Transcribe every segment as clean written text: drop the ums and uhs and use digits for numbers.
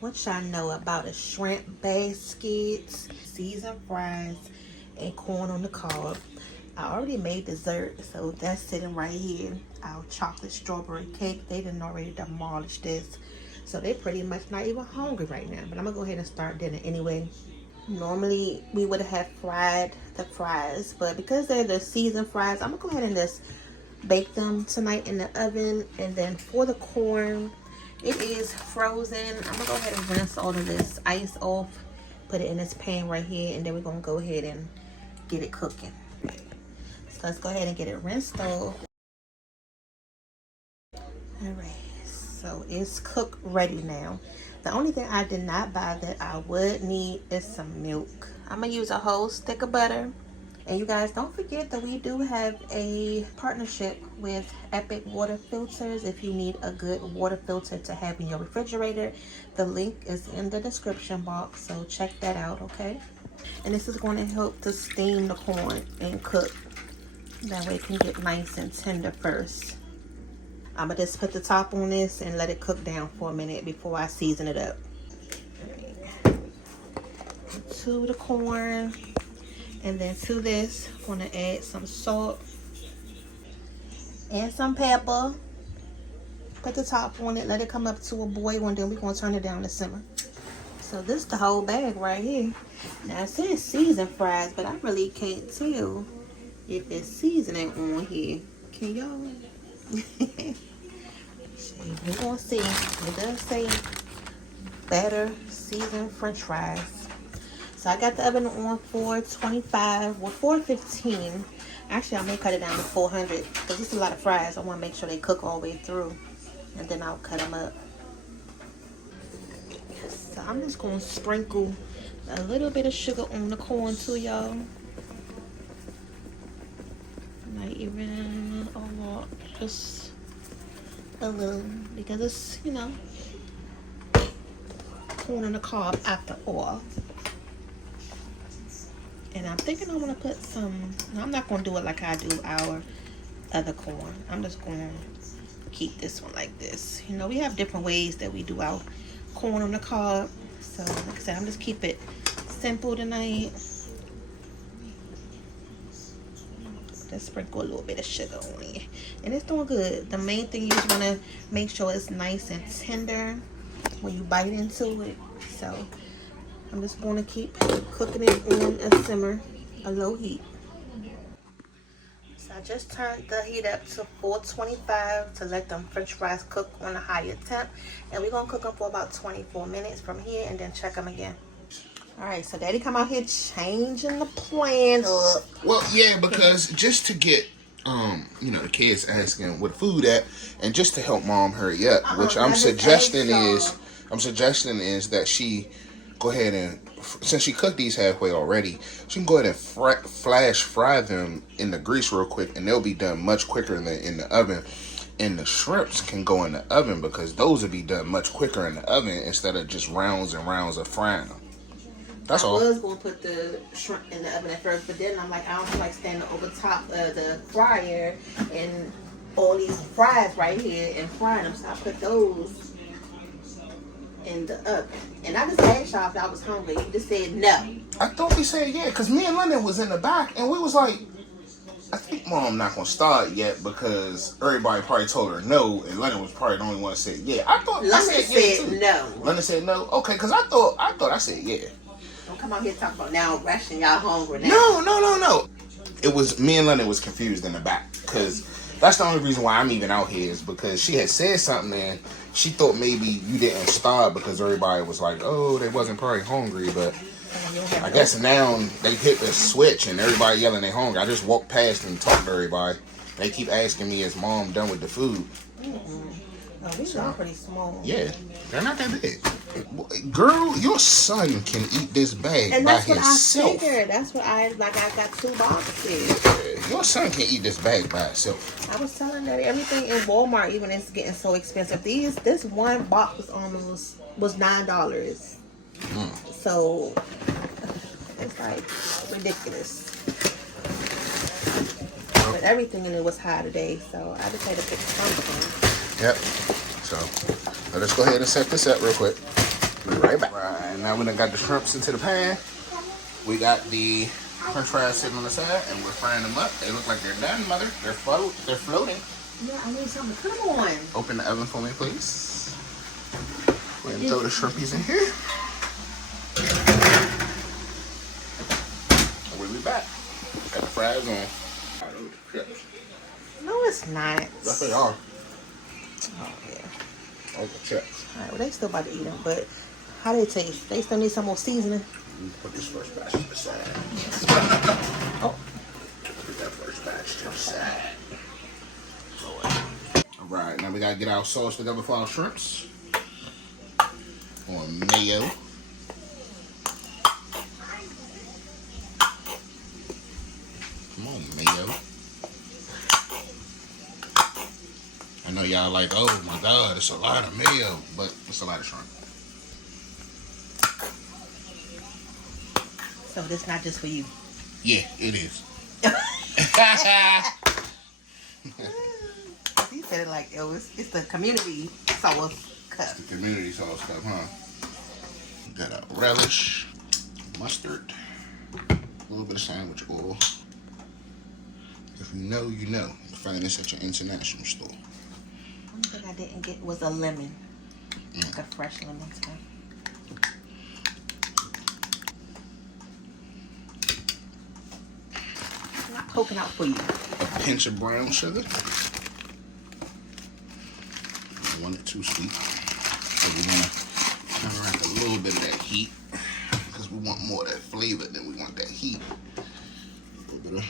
What y'all know about a shrimp basket, seasoned fries, and corn on the cob? I already made dessert, so that's sitting right here. Our chocolate strawberry cake. They didn't already demolish this, so they're pretty much not even hungry right now. But I'm gonna go ahead and start dinner anyway. Normally we would have fried the fries, but because they're the seasoned fries, I'm gonna go ahead and just bake them tonight in the oven. And then for the corn, it is frozen. I'm gonna go ahead and rinse all of this ice off, put it in this pan right here, and then we're gonna go ahead and get it cooking. So let's go ahead and get it rinsed off. All right, so it's cooked ready now. The only thing I did not buy that I would need is some milk. I'm gonna use a whole stick of butter. And you guys, don't forget that we do have a partnership with Epic Water Filters. If you need a good water filter to have in your refrigerator, the link is in the description box, so check that out, okay? And this is going to help to steam the corn and cook. That way it can get nice and tender first. I'm gonna just put the top on this and let it cook down for a minute before I season it up. To the corn. And then to this, I'm going to add some salt and some pepper. Put the top on it, let it come up to a boil, and then we're going to turn it down to simmer. So this is the whole bag right here. Now it says seasoned fries, but I really can't tell if it's seasoning on here. Can y'all? We're going to see. It does say batter seasoned french fries. So I got the oven on 425, well 415. Actually, I may cut it down to 400 because it's a lot of fries. I want to make sure they cook all the way through, and then I'll cut them up. So I'm just going to sprinkle a little bit of sugar on the corn too, y'all. Not even a lot, just a little, because it's, you know, corn on the cob after all. And I'm thinking I want to put some, I'm not going to do it like I do our other corn. I'm just going to keep this one like this. You know, we have different ways that we do our corn on the cob. So, like I said, I'm just keep it simple tonight. Just sprinkle a little bit of sugar on it. And it's doing good. The main thing, you just want to make sure it's nice and tender when you bite into it. So I'm just going to keep cooking it on a simmer, a low heat. So I just turned the heat up to 425 to let them french fries cook on a higher temp. And we're going to cook them for about 24 minutes from here and then check them again. Alright, so Daddy come out here changing the plan up. Well, yeah, because just to get, you know, the kids asking where the food at, and just to help Mom hurry up, which I'm suggesting is that she go ahead and, since she cooked these halfway already, she can go ahead and flash fry them in the grease real quick, and they'll be done much quicker than in the oven. And the shrimps can go in the oven because those will be done much quicker in the oven instead of just rounds and rounds of frying them. That's all. I was going to put the shrimp in the oven at first, but then I'm like, I don't feel like standing over top of the fryer and all these fries right here and frying them, so I put those in the oven. And I just asked y'all if I was hungry. You just said no. I thought we said yeah, because me and London was in the back, and we was like, I think Mom not going to start yet because everybody probably told her no, and London was probably the only one that said yeah. I thought London said no. London said no? Okay, because I thought I said yeah. Don't come out here and talk about now rushing y'all hungry now. No. It was me and London was confused in the back because that's the only reason why I'm even out here is because she had said something and she thought maybe you didn't start because everybody was like, oh, they wasn't probably hungry, but I guess now they hit the switch and everybody yelling they hungry. I just walked past and talked to everybody. They keep asking me, is Mom done with the food? Oh, these are pretty small. Yeah, they're not that big. Girl, your son can eat this bag and by that's what himself. I figured. That's what I got 2 boxes. Your son can eat this bag by himself. I was telling that everything in Walmart even is getting so expensive. This one box was $9. So it's like ridiculous. But everything in it was high today, so I just had to pick something. Yep. So let's go ahead and set this up real quick. Right back. Right, now we done got the shrimps into the pan. We got the french fries sitting on the side, and we're frying them up. They look like they're done, mother. They're floating. Yeah, I need something to put them on. Open the oven for me, please. Go ahead and throw the shrimpies in here. And we'll be back. Got the fries on. No, it's not. Yes, they are. Oh, yeah. Those are chips. All right, well, they still about to eat them, but how they taste? They still need some more seasoning. Put this first batch to the side. Oh. Put that first batch to the side. Alright, now we gotta get our sauce together for our shrimps. On mayo. Come on, mayo. I know y'all like, oh my god, it's a lot of mayo, but it's a lot of shrimp. So this not just for you? Yeah, it is. He said it like it's the community sauce cup. The community sauce cup, huh? Got a relish, mustard, a little bit of sandwich oil. If you know, you know. You can find this at your international store. One thing I didn't get was a lemon. Like a fresh lemon too. Not poking out for you. A pinch of brown sugar. Don't want it too sweet. So we want to counteract a little bit of that heat because we want more of that flavor than we want that heat. A little bit of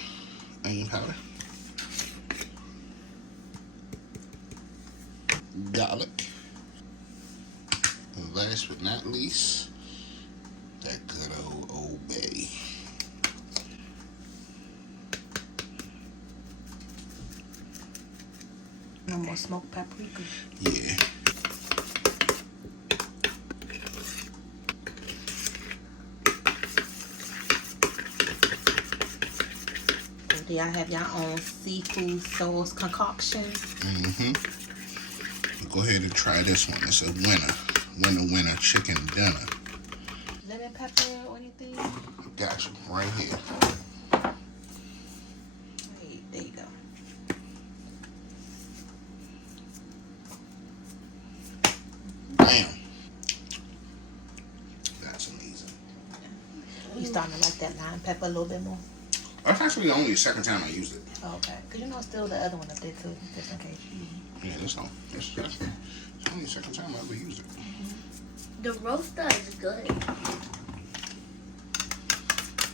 onion powder. Garlic. And last but not least, that good old Bay. No more smoked paprika. Yeah. Do y'all have your own seafood sauce concoction? Mm-hmm. Go ahead and try this one. It's a winner. Winner chicken dinner. Lemon pepper or anything? Got you. Right here. Hey, there you go. Damn. That's amazing. You starting to like that lime pepper a little bit more? That's actually only the second time I used it. Oh, okay. Because you know still the other one up there too, just in case you... Yeah, it's only the second time I ever used it. The roaster is good.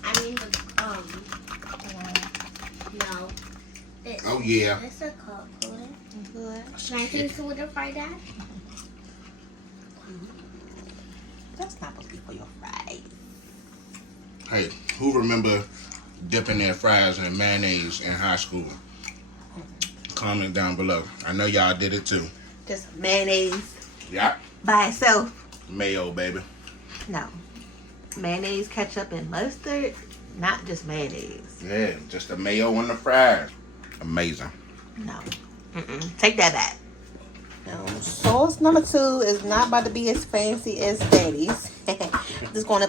I mean no. Oh yeah. It's a cup holder. Good. Can I take soda fry that? That's not supposed to be for your fries. Hey, who remember dipping their fries in mayonnaise in high school? Comment down below. I know y'all did it too. Just mayonnaise Yeah. by itself? Mayo, baby. No. Mayonnaise, ketchup, and mustard. Not just mayonnaise. Yeah, just the mayo on the fries. Amazing. No. Take that back. No. Sauce number 2 is not about to be as fancy as Daddy's. Just going to